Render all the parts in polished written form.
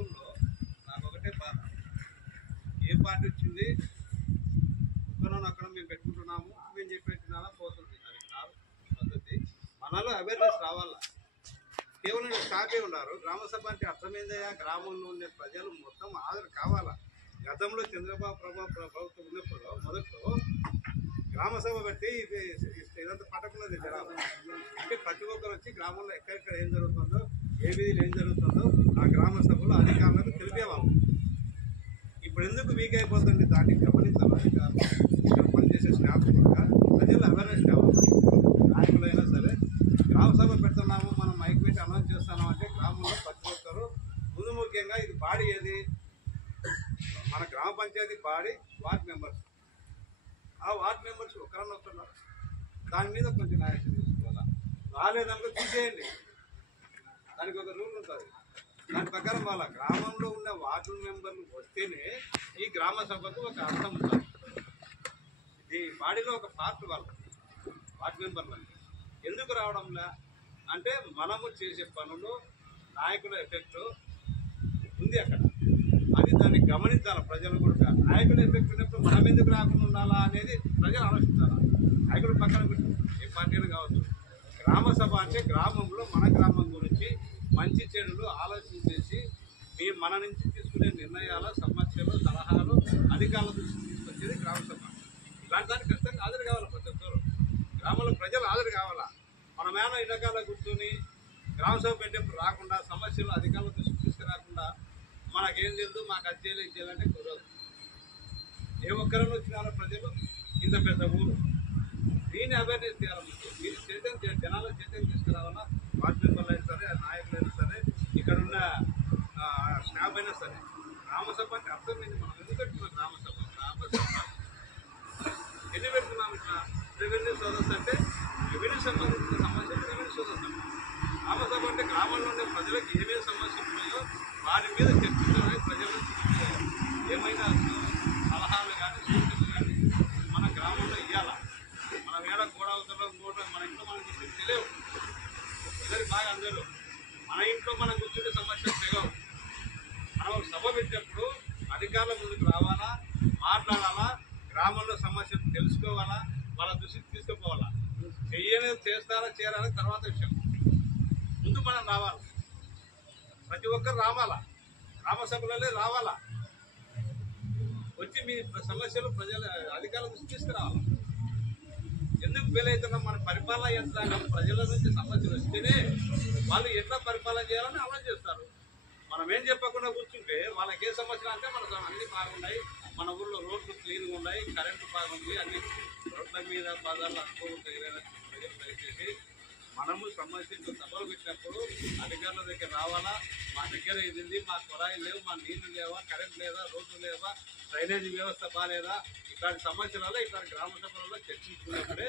ఊళ్ళో నాకు ఒకటే బాధ, ఏ పార్టీ వచ్చింది అక్కడ మేము పెట్టుకుంటున్నాము, మేము చెప్పేట్టున్నా పోతుంది. అది కాదు పద్ధతి. మనలో అవేర్నెస్ రావాలా. కేవలం స్టాఫే ఉన్నారు. గ్రామసభ అంటే అర్థమైందయా, గ్రామంలో ఉండే ప్రజలు మొత్తం హాజరు కావాలా. గతంలో చంద్రబాబు ప్రభుత్వం ఉన్నప్పుడు మొదట్లో గ్రామసభ పెట్టి ఇదంతా పట్టకున్నది జనాలు. అంటే ప్రతి ఒక్కరు వచ్చి గ్రామంలో ఎక్కడెక్కడ ఏం జరుగుతుందో, ఏ వీధిలో ఏం జరుగుతుందో ఆ గ్రామ సభలో అధికారులకు తెలిపేవాళ్ళు. ఇప్పుడు ఎందుకు వీక్ అయిపోతుంది, దాన్ని గమనించాలి అధికారులు, ఇక్కడ పనిచేసే స్టాఫ్ కూడా. ప్రజలు అవేర్నెస్ కావాలి. నాయకులైనా సరే గ్రామ సభ పెడుతున్నాము, మనం మైక్ పెట్టి అనౌన్స్ చేస్తున్నాం అంటే గ్రామంలో ప్రతి ఒక్కరు ముందు ముఖ్యంగా ఇది బాడీ ఏది, మన గ్రామ పంచాయతీ బాడీ వార్డ్ మెంబర్స్. ఆ వార్డ్ మెంబర్స్ ఒకరన్నా వస్తున్నారు, దాని మీద కొంచెం యాక్షన్ తీసుకోవాలా. రాలేదనుకో తీసేయండి, దానికి ఒక రూల్ ఉంటుంది. దాని ప్రకారం వాళ్ళ గ్రామంలో ఉన్న వార్డు మెంబర్లు వస్తేనే ఈ గ్రామ సభకు ఒక అర్థం ఉంటుంది. ఈ బాడీలో ఒక పార్ట్ వాళ్ళు వార్డు మెంబర్లు ఎందుకు రావడంలా అంటే మనము చేసే పనులు నాయకుల ఎఫెక్ట్ ఉంది అక్కడ. అది దాన్ని గమనించాలి ప్రజలు కూడా. నాయకుల ఎఫెక్ట్ ఉన్నప్పుడు మనం ఎందుకు రాకుండా ఉండాలా అనేది ప్రజలు ఆలోచించాలి. నాయకులు పక్కన పెట్టి ఏ పార్టీ అయినా కావచ్చు. గ్రామ సభ అంటే గ్రామంలో మన గ్రామం గురించి మంచి చెడులు ఆలోచించేసి మన నుంచి తీసుకునే నిర్ణయాల, సమస్యలు, సలహాలు అధికారుల దృష్టి తీసుకొచ్చేది గ్రామ సభ. ఇలాంటి దానికి ఖచ్చితంగా హాజరు కావాలి. ప్రతి ఒక్కరు గ్రామంలో ప్రజలు హాజరు కావాలా. మనమేమో ఇళ్ళకాల కూర్చొని గ్రామ సభ పెట్టేప్పుడు రాకుండా, సమస్యలు అధికారుల దృష్టి తీసుకురాకుండా మనకేం తెలుసు, మాకు అది చేయాలి, ఇది చేయాలంటే కుదరదు. ఏ ఒక్కరైనా వచ్చినారో ప్రజలు, ఇంత పెద్ద ఊరు, దీన్ని అవేర్నెస్ చేయాలి. దీన్ని చైతన్యం, జనాలకు చైతన్యం తీసుకురావాలా. వార్డు మెంబర్లు అయినా సరే, నాయకులైనా సరే, ఇక్కడ ఉన్న స్టాఫ్ అయినా సరే. గ్రామసభ అంటే అర్థమైంది. మనం ఎందుకు పెట్టుకున్నాం గ్రామసభ? గ్రామసభ ఎన్ని పెట్టుకున్నాం? ఇట్లా రెవెన్యూ సదస్సు అంటే రెవెన్యూ సంబంధించిన సమస్యలు రెవెన్యూ సదస్సు. గ్రామసభ అంటే గ్రామంలో ఉండే ప్రజలకు ఏమేమి సమస్యలు ఉన్నాయో వారి మీద చర్చించాలని, ప్రజలు ఏమైనా సలహాలు కానీ సూచనలు కానీ మన గ్రామంలో ఇవ్వాలా. మన వేడ గోడవతలో మన ఇంట్లో మనం కూర్చొని తెలియవు. అందరికి బాగా అందరూ మన ఇంట్లో మనం కూర్చుంటే సమస్యలు తెగవు. మనం సభ పెట్టినప్పుడు అధికారుల ముందుకు రావాలా, మాట్లాడాలా, గ్రామంలో సమస్యలు తెలుసుకోవాలా, వాళ్ళ దృష్టికి తీసుకుపోవాలా. చెయ్యలేదు చేస్తారా చేయాలని తర్వాత విషయం. ముందు మనం రావాలి. ప్రతి ఒక్కరు రావాలా, గ్రామ సభలలో రావాలా. వచ్చి మీ సమస్యలు ప్రజల అధికారుల దృష్టి తీసుకురావాలా. ఎందుకు ఫెయిల్ అవుతున్నాం? మన పరిపాలన యంత్రాంగం ప్రజల నుంచి సమస్యలు వస్తేనే వాళ్ళు ఎట్లా పరిపాలన చేయాలని అమలు చేస్తారు. మనం ఏం చెప్పకుండా కూర్చుంటే వాళ్ళకి ఏ సమస్యలు అంటే మన అన్ని బాగున్నాయి, మన ఊళ్ళో రోడ్లు క్లీన్గా ఉన్నాయి, కరెంటు బాగుంది, అన్ని రోడ్ల మీద పదాలు అనుకోవడం ప్రజలు దయచేసి మనము సమస్యలు సభలు పెట్టినప్పుడు అధికారుల దగ్గర రావాలా. మా దగ్గర ఇది, మా కుళాయిలు లేవు, మా నీళ్లు లేవా, కరెంట్ లేదా, రోడ్లు లేవా, డ్రైనేజీ వ్యవస్థ బాగాలేదా, ఇట్లాంటి సమస్యలలో ఇట్లాంటి గ్రామ సభలలో చర్చించుకున్నప్పుడే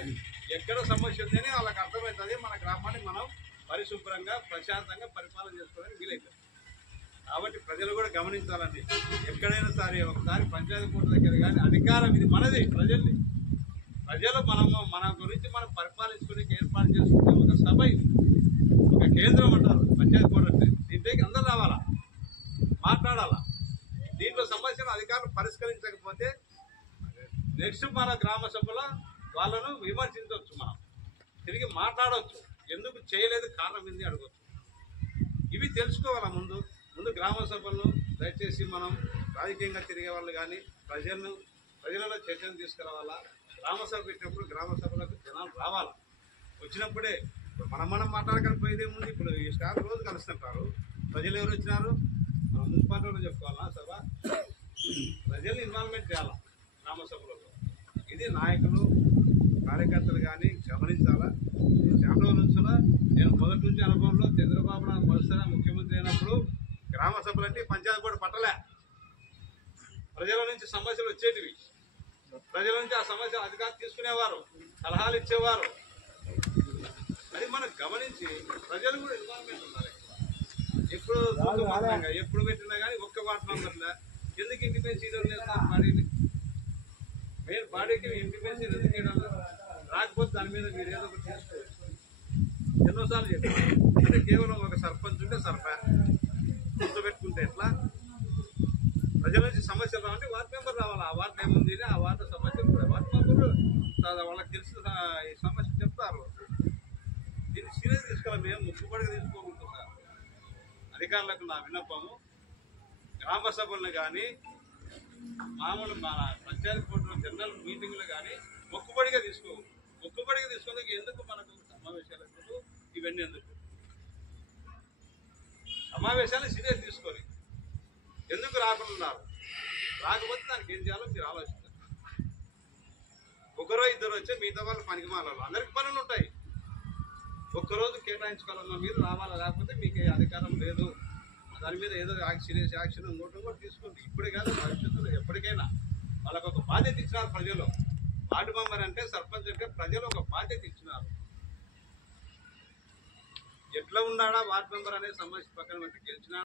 ఎక్కడ సమస్య ఉందని వాళ్ళకి అర్థమవుతుంది. మన గ్రామాన్ని మనం పరిశుభ్రంగా ప్రశాంతంగా పరిపాలన చేసుకోవడానికి వీలవుతుంది. కాబట్టి ప్రజలు కూడా గమనించాలండి. ఎక్కడైనా సరే ఒకసారి పంచాయతీ బోర్డు దగ్గర కానీ అధికారం ఇది మనది, ప్రజలు మనము మన గురించి మనం పరిపాలించుకునే ఏర్పాటు చేసుకునే ఒక సభ ఇది, ఒక కేంద్రం అంటారు పంచాయతీ బోర్డు అంటే. దీంట్లోకి అందరూ రావాలా, మాట్లాడాలా. దీంట్లో సమస్యను అధికారులు పరిష్కరించకపోతే నెక్స్ట్ మన గ్రామ సభలో వాళ్ళను విమర్శించవచ్చు, మనం తిరిగి మాట్లాడవచ్చు. ఎందుకు చేయలేదు, కారణం ఏంది అడగవచ్చు. ఇవి తెలుసుకోవాలా. ముందు గ్రామ సభలను దయచేసి మనం రాజకీయంగా తిరిగే వాళ్ళు కానీ ప్రజలలో చైతన్యం తీసుకురావాలా. గ్రామ సభ పెట్టినప్పుడు గ్రామ సభలకు జనాలు రావాలా. వచ్చినప్పుడే మనం మాట్లాడడానికి పోయేదేముంది. ఇప్పుడు ఈ స్టాఫ్ రోజు కలుస్తుంటారు. ప్రజలు ఎవరు వచ్చినారు, మనం మున్సిపాలిటీలో చెప్పుకోవాలా. సభ ప్రజల్ని ఇన్వాల్వ్మెంట్ చేయాలా గ్రామ సభలో. ఇది నాయకులు, కార్యకర్తలు కానీ గమనించాలా. చాలా నుంచులో నేను మొదటి నుంచి అనుభవంలో చంద్రబాబు నాయుడు మొదటిసారి ముఖ్యమంత్రి అయినప్పుడు గ్రామ సభలు అంటే పంచాయతీ కూడా పట్టలే. ప్రజల నుంచి సమస్యలు వచ్చేటివి, ప్రజల నుంచి ఆ సమస్యలు అధికారులు తీసుకునేవారు, సలహాలు ఇచ్చేవారు. అది మనం గమనించి ప్రజలు కూడా ఇన్వాల్వ్మెంట్ ఉండాలి. ఎప్పుడు పెట్టినా కానీ ఒక్క వార్డు మెంబర్లా ఎందుకు ఇంటిపై సీరియల్ చేస్తారు? బాడీని మెయిన్ బాడీకి ఇంటిపై సీరియల్ ఎందుకు వేయడం? రాకపోతే దాని మీద మీరు ఏదో ఒకటి చేసుకోవచ్చు. ఎన్నోసార్లు చెప్పారు. అంటే కేవలం ఒక సర్పంచ్ ఉంటే సర్పంచ్, గుర్తుపెట్టుకుంటే ఎట్లా? ప్రజల నుంచి సమస్యలు రావాలంటే వార్డు మెంబర్ రావాలి. ఆ వార్డు ఏముంది, ఆ వార్డు సమస్యలు కూడా వార్డు మెంబర్ వాళ్ళకి తెలిసిన ఈ సమస్య చెప్తారు. దీన్ని సీరియస్ తీసుకోవాలి. మేము ముక్కుబడిగా తీసుకోకూడదు సార్. అధికారులకు నా విన్నపము, గ్రామ సభలను కానీ మామూలు మన పంచాయతీ బోర్డులో జనరల్ మీటింగ్లు కానీ మొక్కుబడిగా తీసుకోకూడదు. మొక్కుబడిగా తీసుకోవడానికి ఎందుకు మనకు సమావేశాలు ఎందుకు, ఇవన్నీ ఎందుకు? సమావేశాలు సీరియస్ తీసుకొని ఎందుకు రాకుండా రాకపోతే దానికి ఏం చేయాలో మీరు ఆలోచిస్తారు. ఒకరో ఇద్దరు వచ్చే మిగతా వాళ్ళు పనికి మారాలి. అందరికి పనులు ఉంటాయి. ఒక్కరోజు కేటాయించుకోవాలన్నా మీరు రావాలా, లేకపోతే మీకు అధికారం లేదు. దాని మీద ఏదో సీరియస్ యాక్షన్ ఇంకోటి కూడా తీసుకోండి. ఇప్పుడే కాదు, భవిష్యత్తులో ఎప్పటికైనా వాళ్ళకు ఒక బాధ్యత ఇచ్చినారు ప్రజలు. వార్డు మెంబర్ అంటే, సర్పంచ్ అంటే ప్రజలు ఒక బాధ్యత ఇచ్చినారు. ఎట్లా ఉన్నాడా వార్డు మెంబర్ అనే సమస్య పక్కన పెట్టి గెలిచినా